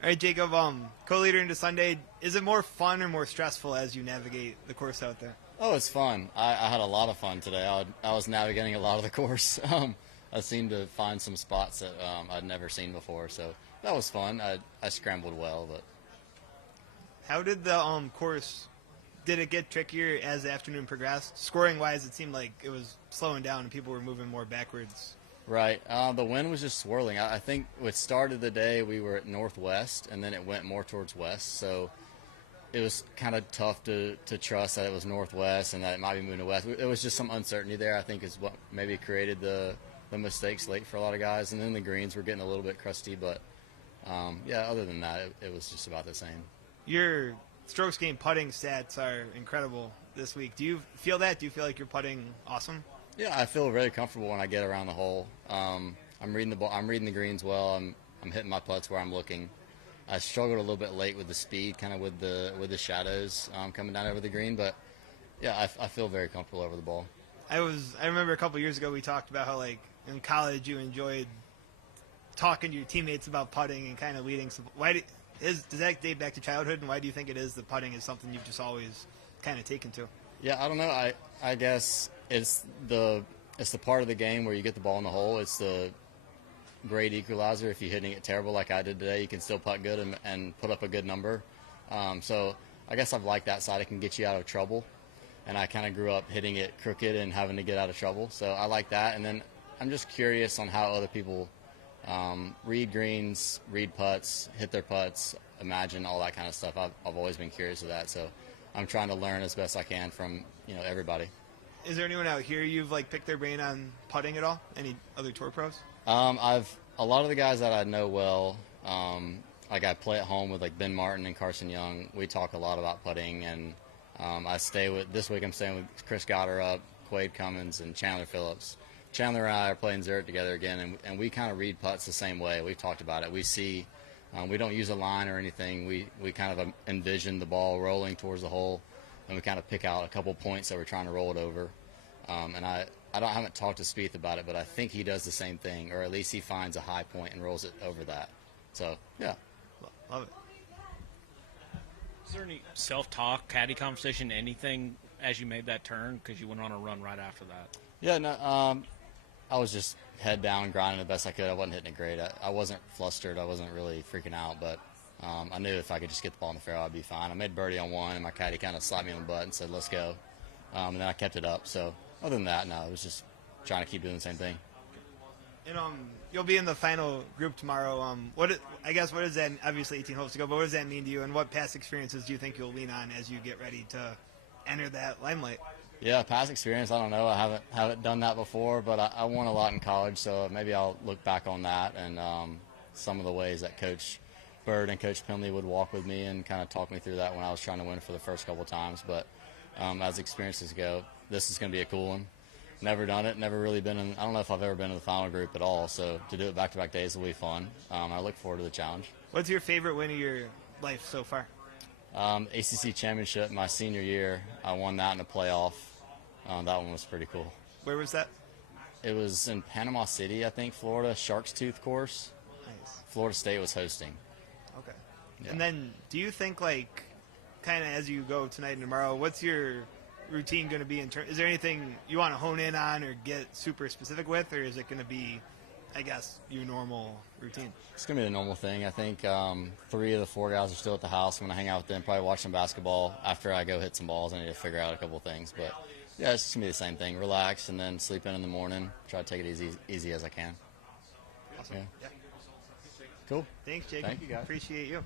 All right, Jacob. Co-leader into Sunday. Is it more fun or more stressful as you navigate the course out there? Oh, it's fun. I had a lot of fun today. I was navigating a lot of the course. I seemed to find some spots that I'd never seen before, so that was fun. I scrambled well, but How did the course? Did it get trickier as the afternoon progressed? Scoring wise, it seemed like it was slowing down and people were moving more backwards. right. The wind was just swirling. I think it started the day we were at northwest, and then it went more towards west. So it was kind of tough to trust that it was northwest and that it might be moving to west. It was just some uncertainty there, I think, is what maybe created the mistakes late for a lot of guys. And then the greens were getting a little bit crusty, but yeah, other than that, it was just about the same. Your strokes gained putting stats are incredible this week. Do you feel that? Do you feel like you're putting awesome? Yeah, I feel very comfortable when I get around the hole. I'm reading the ball. I'm reading the greens well. I'm hitting my putts where I'm looking. I struggled a little bit late with the speed, kind of with the shadows coming down over the green, but yeah, I feel very comfortable over the ball. I remember a couple years ago we talked about how like in college you enjoyed talking to your teammates about putting and kind of leading. Does that date back to childhood, and why do you think it is that putting is something you've just always kind of taken to? Yeah, I don't know. I guess it's the part of the game where you get the ball in the hole. It's the great equalizer. If you're hitting it terrible like I did today, you can still putt good and put up a good number. So I guess I've liked that side. It can get you out of trouble. And I kind of grew up hitting it crooked and having to get out of trouble. So I like that. And then I'm just curious on how other people read greens, read putts, hit their putts, imagine all that kind of stuff. I've always been curious of that. So I'm trying to learn as best I can from everybody. Is there anyone out here you've like picked their brain on putting at all? Any other tour pros? I've a lot of the guys that I know well. Like I play at home with like Ben Martin and Carson Young. We talk a lot about putting, and this week I'm staying with Chris Gotterup, Quade Cummins, and Chandler Phillips. Chandler and I are playing Zurich together again, and we kind of read putts the same way. We've talked about it. We see, we don't use a line or anything. We kind of envision the ball rolling towards the hole, and we kind of pick out a couple points that we're trying to roll it over. And I haven't talked to Spieth about it, but I think he does the same thing, or at least he finds a high point and rolls it over that. So, yeah. Love it. Is there any self-talk, caddy conversation, anything as you made that turn? Because you went on a run right after that. Yeah, no, I was just head down, grinding the best I could. I wasn't hitting it great. I wasn't flustered. I wasn't really freaking out, but I knew if I could just get the ball in the fairway, I'd be fine. I made birdie on one, and my caddy kind of slapped me on the butt and said, let's go. And then I kept it up. So other than that, no, it was just trying to keep doing the same thing. And you'll be in the final group tomorrow. What does that? Obviously, 18 holes to go, but what does that mean to you? And what past experiences do you think you'll lean on as you get ready to enter that limelight? Yeah, past experience, I don't know. I haven't done that before, but I won a lot in college, so maybe I'll look back on that and some of the ways that Coach Bird and Coach Penley would walk with me and kind of talk me through that when I was trying to win for the first couple of times. But as experiences go, this is going to be a cool one. Never done it, never really been in. I don't know if I've ever been in the final group at all, so to do it back-to-back days will be fun. I look forward to the challenge. What's your favorite win of your life so far? ACC Championship my senior year. I won that in a playoff. That one was pretty cool. Where was that? It was in Panama City, I think, Florida, Shark's Tooth course. Nice. Florida State was hosting. Okay. Yeah. And then do you think, like, kind of as you go tonight and tomorrow, what's your routine going to be? Is there anything you want to hone in on or get super specific with, or is it going to be, I guess, your normal routine? It's going to be the normal thing. I think 3 of the 4 guys are still at the house. I'm going to hang out with them, probably watch some basketball. After I go hit some balls, I need to figure out a couple things. But, yeah, it's just going to be the same thing. Relax and then sleep in the morning. Try to take it easy as I can. Awesome. Yeah. Yeah. Cool. Thanks, Jake. Thank you, guys. Appreciate you.